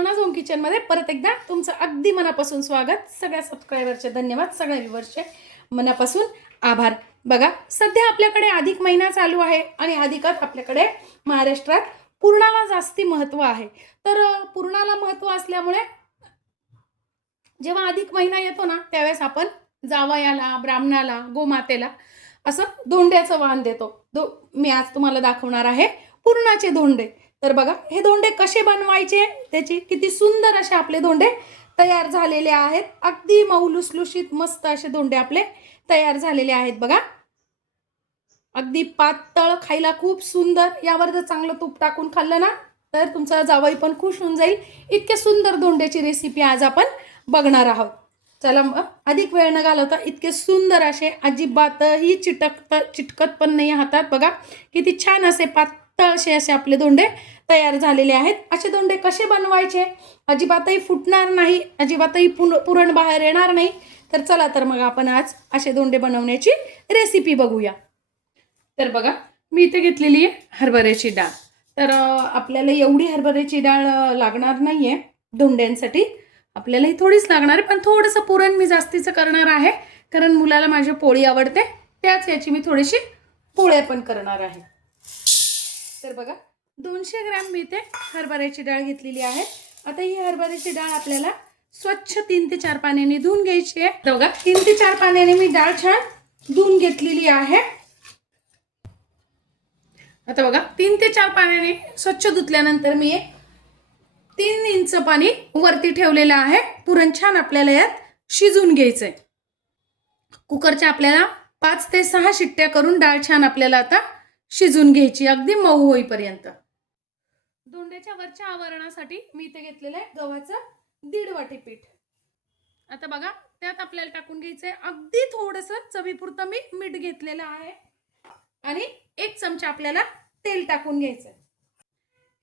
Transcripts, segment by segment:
Suvarna zone किचनमध्ये परत एकदा तुमचं अगदी मनापासून स्वागत। सगळ्या सबस्क्रायबरचे धन्यवाद, सगळ्या व्ह्यूअर्सचे मनापासून आभार। बघा, सध्या आपल्याकडे अधिक महिना चालू आहे आणि अधिकात आपल्याकडे महाराष्ट्रात पूर्णाला जास्ती महत्त्व आहे। तर पूर्णाला महत्त्व असल्यामुळे जेव्हा अधिक महिना येतो ना, त्यावेळेस आपण जावयाला, ब्राह्मणाला, गोमातेला असं धोंड्याचं वाण देतो। मी आज तुम्हाला दाखवणार आहे पूर्णाचे धोंडे। तर बघा, हे धोंडे कसे बनवायचे, त्याची किती सुंदर असे आपले धोंडे तयार झालेले आहेत। अगदी मऊ लुसलुशीत मस्त असे धोंडे आपले तयार झालेले आहेत। बघा, अगदी पातळ, खायला खूप सुंदर। यावर जर चांगलं तूप टाकून खाल्लं ना, तर तुमचा जावई पण खुश होऊन जाईल। इतके सुंदर धोंड्याची रेसिपी आज आपण बघणार आहोत। चला मग अधिक वेळ न घालवता इतके सुंदर असे, अजिबातही चिटकत पण नाही हातात। बघा किती छान असे पातळ असे आपले धोंडे तयार झालेले आहेत। असे धोंडे कसे बनवायचे, अजिबातही फुटणार नाही, अजिबातही पुरण बाहेर येणार नाही। तर चला तर मग आपण आज असे धोंडे बनवण्याची रेसिपी बघूया। तर बघा, मी इथे घेतलेली आहे हरभऱ्याची डाळ। तर आपल्याला एवढी हरभऱ्याची डाळ लागणार नाहीये धोंड्यांसाठी, आपल्यालाही थोडीच लागणार आहे, पण थोडंसं पुरण मी जास्तीचं करणार आहे, कारण मुलाला माझी पोळी आवडते। त्याच याची मी थोडीशी पोळ्या पण करणार आहे। तर बघा, 200 ग्रॅम मी इथे हरभऱ्याची डाळ घेतलेली आहे। आता ही हरभऱ्याची डाळ आपल्याला स्वच्छ 3 ते 4 पाण्याने धुवून घ्यायची आहे। तर बघा, 3 ते 4 पाण्याने मी डाळ छान धुवून घेतलेली आहे। आता बघा, 3 ते 4 पाण्याने स्वच्छ धुतल्यानंतर मी 3 इंच पाणी वरती ठेवलेलं आहे। पुरण छान आपल्याला यात शिजून घ्यायचंय। कुकरच्या आपल्याला 5 ते 6 शिट्ट्या करून डाळ छान आपल्याला आता शिजून घ्यायची, अगदी मऊ होईपर्यंत। धोंड्याच्या वरच्या आवरणासाठी मी इथे घेतलेलं आहे गव्हाचं 1.5 वाटी पीठ। आता बघा, त्यात आपल्याला टाकून घ्यायचंय अगदी थोडंसं चवीपुरतं मी मीठ घेतलेलं आहे आणि 1 चमचा आपल्याला तेल टाकून घ्यायचंय।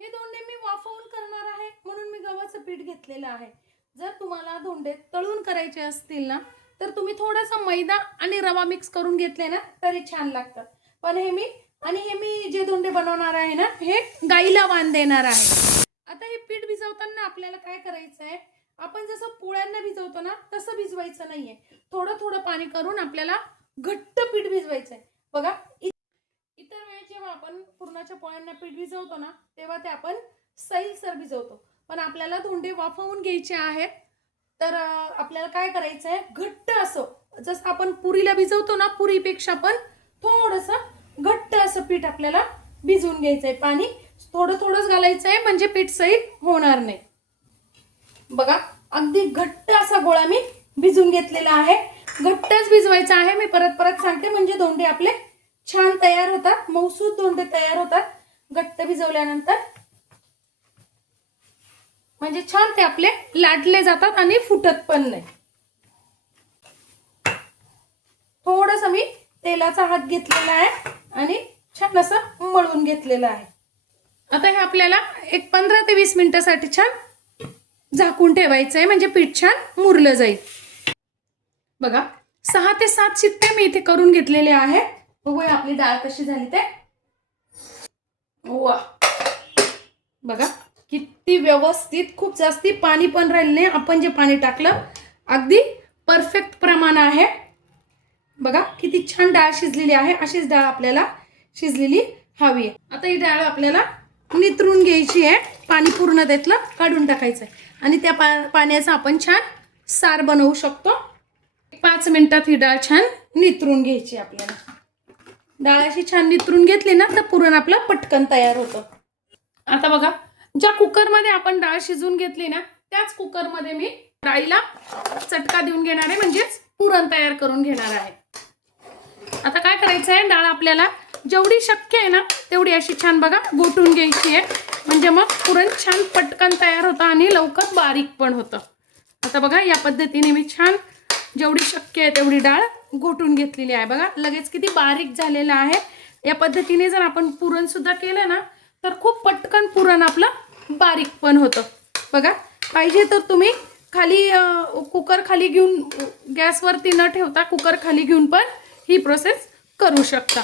हे धोंडे मी वाफवून करणार आहे, म्हणून मी गव्हाचं पीठ घेतलेलं आहे। जर तुम्हाला धोंडे तळून करायचे असतील ना, तर तुम्ही थोडासा मैदा आणि रवा मिक्स करून घेतले ना तरी छान लागतात। पण हे मी जे धोंडे बनवणार आहे ना, हे गाईला वाण देणार आहे। आता हे पीठ भिजवताना आपल्याला काय करायचं आहे, आपण जसं पोळ्यांना भिजवतो ना तसं भिजवायचं नाहीये। थोडं थोडं पाणी करून आपल्याला घट्ट पीठ भिजवायचं आहे। बघा, इतर वेळेस जेव्हा आपण पुरणाच्या पोळ्यांना पीठ भिजवतो ना, तेव्हा ते आपण सैलसर भिजवतो, पण आपल्याला धोंडे वाफवून घ्यायचे आहेत। तर आपल्याला काय करायचं आहे, घट्ट असं, जसं आपण पुरीला भिजवतो ना, पुरीपेक्षा पण थोडंसं घट्ट असं पीठ आपल्याला भिजवून घ्यायचंय। पाणी थोडं थोडंच घालायचं आहे, म्हणजे पीठ सैल होणार नाही। बघा, अगदी घट्ट असा गोळा मी भिजवून घेतलेला आहे। घट्टच भिजवायचा आहे, मी परत परत सांगते, म्हणजे धोंडे आपले छान तयार होतात, मऊसूत धोंडे तयार होतात घट्ट भिजवल्यानंतर। म्हणजे छान ते आपले लाटले जातात आणि फुटत पण नाही। थोडंसं मी तेलाचा हात घेतलेला आहे आणि छान असं मळून घेतलेलं आहे। आता हे आपल्याला एक 15 ते 20 मिनिटांसाठी छान झाकून ठेवायचं आहे, म्हणजे पीठ छान मुरलं जाईल। बघा, 6 ते 7 शिट्ट्या मी इथे करून घेतलेले आहे। बघूया आपली डाळ कशी झाली ते। वा, बघा किती व्यवस्थित, खूप जास्ती पाणी पण राहिलं नाही। आपण जे पाणी टाकलं अगदी परफेक्ट प्रमाण आहे। बघा किती छान डाळ शिजलेली आहे। अशीच डाळ आपल्याला शिजलेली हवी आहे। आता ही डाळ आपल्याला नितरून घ्यायची आहे, पाणी पूर्ण त्यातलं काढून टाकायचं आहे आणि त्या पाण्याचा आपण छान सार बनवू शकतो। 5 मिनिटात ही डाळ छान नितरून घ्यायची आपल्याला। डाळ अशी छान नितरून घेतली ना, तर पुरण आपलं पटकन तयार होतं। आता बघा, ज्या कुकरमध्ये आपण डाळ शिजवून घेतली ना, त्याच कुकरमध्ये मी डाळीला चटका देऊन घेणार आहे, म्हणजेच पुरण तयार करून घेणार आहे। आता काय करायचं आहे, डाळ आपल्याला जेवढी शक्य आहे ना तेवढी अशी छान बघा गोटून घ्यायची आहे, म्हणजे मग पुरण छान पटकन तयार होतं आणि लवकर बारीक पण होतं। आता बघा, या पद्धतीने मी छान जेवढी शक्य आहे तेवढी डाळ घोटून घेतलेली आहे। बघा, लगेच किती बारीक झालेलं आहे। या पद्धतीने जर आपण पुरण सुद्धा केलं ना, तर खूप पटकन पुरण आपलं बारीक पण होतं। बघा, पाहिजे तर तुम्ही खाली कुकर खाली घेऊन, गॅसवरती न ठेवता कुकर खाली घेऊन पण ही प्रोसेस करू शकता।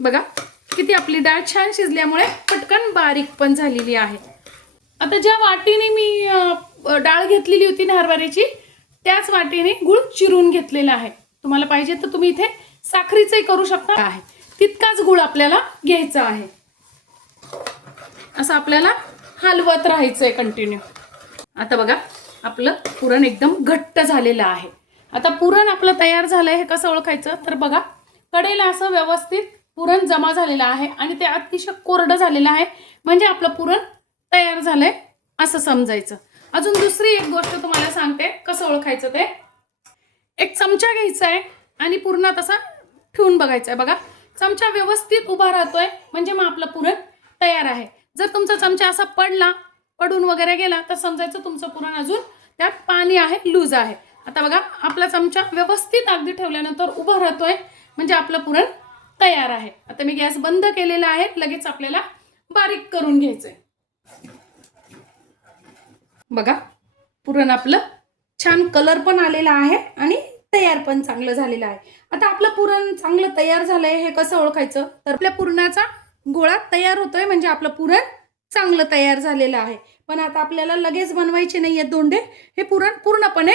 बघा, किती आपली डाळ छान शिजल्यामुळे पटकन बारीक पण झालेली आहे। आता ज्या वाटीने मी डाळ घेतलेली होती ना हरभऱ्याची, त्याच वाटीने गुळ चिरून घेतलेला आहे. तुम्हाला पाहिजे तर तुम्ही इथे साखरीचंही करू शकता. आहे तितकाच गुळ आपल्याला घ्यायचा आहे. असं आपल्याला हलवत राहायचंय कंटिन्यू. आता बघा आपलं पुरण एकदम घट्ट झालेलं आहे. आता पुरण आपलं तयार झालंय हे कसं ओळखायचं तर बघा, कडेला असं व्यवस्थित पुरण जमा झालेलं आहे आणि ते अतिशय कोरडं झालेलं आहे, म्हणजे आपलं पुरण तयार झालंय असं समजायचं. अजून दुसरी एक गोष्ट तुम्हाला सांगते कसं ओळखायचं ते. एक चमचा घ्यायचा आहे आणि पुरणात असा ठेवून बघायचा आहे. बघा चमचा व्यवस्थित उभा राहतोय म्हणजे मग आपलं पुरण तयार आहे. जर तुमचा चमचा असा पडून वगैरे गेला तर समजायचं तुमचं पुरण अजून त्यात पाणी आहे, लूज आहे. आता बघा आपला चमचा व्यवस्थित अगदी ठेवल्यानंतर उभा राहतोय म्हणजे आपलं पुरण तयार आहे. आता मी गॅस बंद केलेला आहे. लगेच आपल्याला बारीक करून घ्यायचंय. बघा पुरण आपलं छान कलर पण आलेला आहे आणि तयार पण चांगलं झालेलं आहे. आता आपलं पुरण चांगलं तयार झालंय हे कसं ओळखायचं तर आपल्या पुरणाचा गोळा तयार होतोय म्हणजे आपलं पुरण चांगलं तयार झालेलं आहे. पण आता आपल्याला लगेच बनवायचे नाहीये दोंडे. हे पुरण पूर्णपणे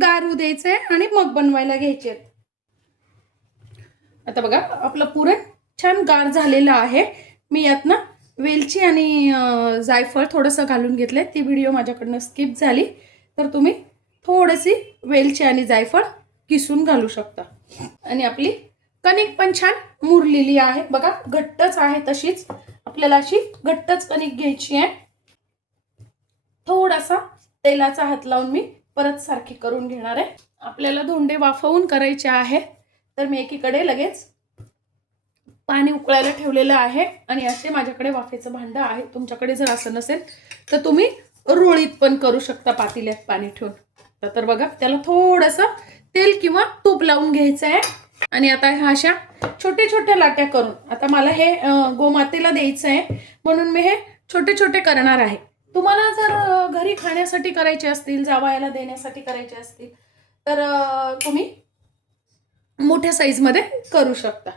गारू द्यायचंय आणि मग बनवायला घ्यायचे. आता बघा आपलं पुरण छान गार झालेलं आहे. मी यात ना वेलची आणि जायफळ थोडंसं घालून घेतलंय. ती व्हिडिओ माझ्याकडनं स्किप झाली तर तुम्ही थोडीशी वेलची आणि जायफळ किसून घालू शकता. आणि आपली कणिक पण छान मुरलेली आहे. बघा घट्टच आहे, तशीच आपल्याला अशी घट्टच कणिक घ्यायची आहे. थोडासा तेलाचा हात लावून मी परत सारखी करून घेणार आहे. आपल्याला धोंडे वाफवून करायचे आहे तर मी एकीकडे लगेच पाणी उकळायला ठेवलेलं आहे आणि असे माझ्याकडे वाफेचं भांडं आहे. तुमच्याकडे जर असं नसेल तर तुम्ही रोळीत पण करू शकता, पातेल्यात पाणी ठेवून. तर बघा त्याला थोडंसं तेल किंवा तूप लावून घ्यायचं आहे आणि आता ह्या अशा छोटे छोटे लाट्या करून, आता मला हे गोमातेला द्यायचं आहे म्हणून मी हे छोटे छोटे करणार आहे. तुम्हाला जर घरी खाण्यासाठी करायचे असतील, जावयाला देण्यासाठी करायचे असतील तर तुम्ही मोठ्या साईजमध्ये करू शकता.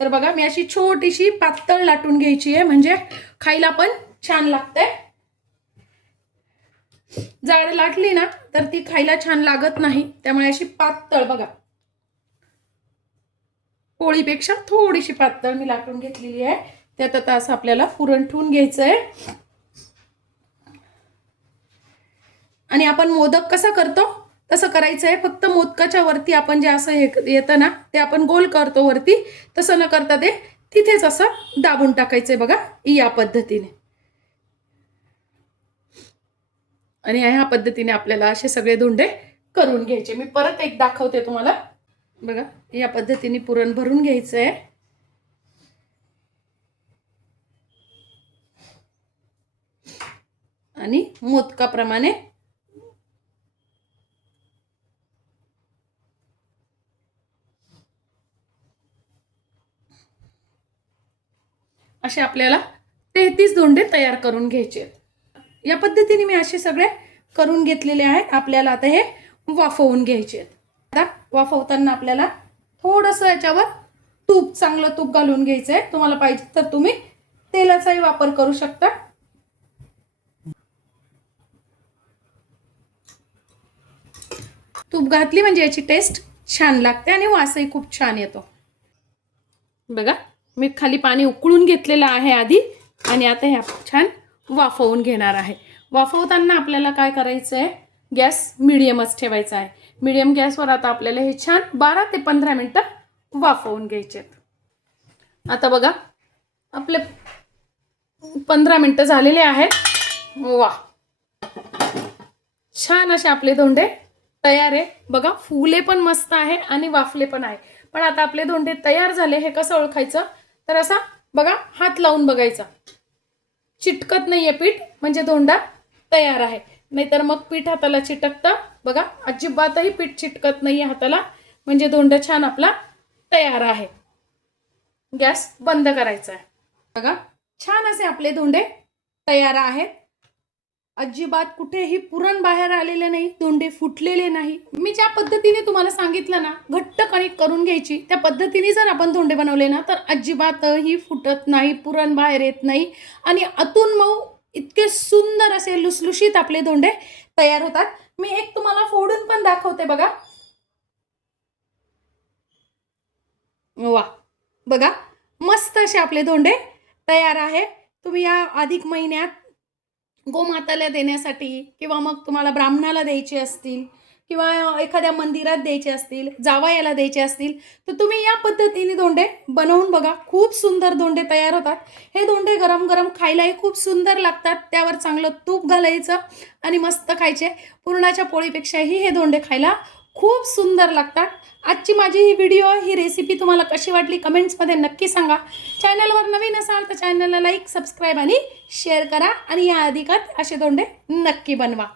तर बघा मी अशी छोटीशी पातळ लाटून घ्यायची आहे म्हणजे खायला पण छान लागते. जाड लाटली ना तर ती खायला छान लागत नाही, त्यामुळे अशी पातळ बघा पोळीपेक्षा थोडीशी पातळ मी लाटून घेतलेली आहे. त्यात आता असं आपल्याला पुरण ठेवून घ्यायचं आहे. आणि आपण मोदक कसा करतो तसं करायचं आहे. फक्त मोदकाच्या वरती आपण जे असं हे येतं ना ते आपण गोल करतो वरती, तसं न करता ते तिथेच असं दाबून टाकायचंय बघा या पद्धतीने. आणि ह्या पद्धतीने आपल्याला असे सगळे धोंडे करून घ्यायचे. मी परत एक दाखवते तुम्हाला. बघा या पद्धतीने पुरण भरून घ्यायचंय आणि मोदकाप्रमाणे असे आपल्याला 33 धोंडे तयार करून घ्यायचे. या पद्धतीने मी असे सगळे करून घेतलेले आहेत. आपल्याला आता हे वाफवून घ्यायचे. आता वाफवताना आपल्याला थोडंसं याच्यावर तूप, चांगलं तूप घालून घ्यायचं आहे. तुम्हाला पाहिजे तर तुम्ही तेलाचाही वापर करू शकता. तूप घातली म्हणजे याची टेस्ट छान लागते आणि वासही खूप छान येतो. बघा मी खाली पाणी उकळून घेतलेलं आहे आधी आणि आता हे छान वाफवून घेणार आहे. वाफवताना आपल्याला काय करायचं आहे, गॅस मिडियमच ठेवायचा आहे. मिडियम गॅसवर आता आपल्याला हे छान 12 ते 15 मिनिटं वाफवून घ्यायचे. आता बघा आपले 15 मिनिटं झालेले आहेत. वा छान असे आपले धोंडे तयार आहे. बघा फुले पण मस्त आहे आणि वाफले पण आहे. पण आता आपले धोंडे तयार झाले हे कसं ओळखायचं तर असा बघा हात लावून बघायचा. चिटकत नाहीये पीठ म्हणजे धोंडा तयार आहे. नाहीतर मग पीठ हाताला चिटकतं. बघा अजिबातही पीठ चिटकत नाहीये हाताला म्हणजे धोंडा छान आपला तयार आहे. गॅस बंद करायचा आहे. बघा छान असे आपले धोंडे तयार आहेत. अजिबात कुठेही पुरण बाहेर आलेले नाही, धोंडे फुटलेले नाही. मी ज्या पद्धतीने तुम्हाला सांगितलं ना घट्ट कणिक करून घ्यायची, त्या पद्धतीने जर आपण धोंडे बनवले ना तर अजिबातही फुटत नाही, पुरण बाहेर येत नाही आणि आतून मऊ इतके सुंदर असे लुसलुशीत आपले धोंडे तयार होतात. मी एक तुम्हाला फोडून पण दाखवते बघा. वा, बघा मस्त असे आपले धोंडे तयार आहे. तुम्ही या अधिक महिन्यात गोमाताला देण्यासाठी किंवा मग तुम्हाला ब्राह्मणाला द्यायचे असतील किंवा एखाद्या मंदिरात द्यायचे असतील, जावयाला द्यायचे असतील, तर तुम्ही या पद्धतीने धोंडे बनवून बघा. खूप सुंदर धोंडे तयार होतात. हे धोंडे गरम गरम खायलाही खूप सुंदर लागतात. त्यावर चांगलं तूप घालायचं आणि मस्त खायचे. पुरणाच्या पोळीपेक्षाही हे धोंडे खायला खूप सुंदर लागतात. आजची माझी ही व्हिडिओ, ही रेसिपी तुम्हाला कशी वाटली कमेंट्समध्ये नक्की सांगा. चॅनलवर नवीन असाल तर चॅनलला लाईक, सबस्क्राईब आणि शेअर करा आणि या अधिकात असे धोंडे नक्की बनवा.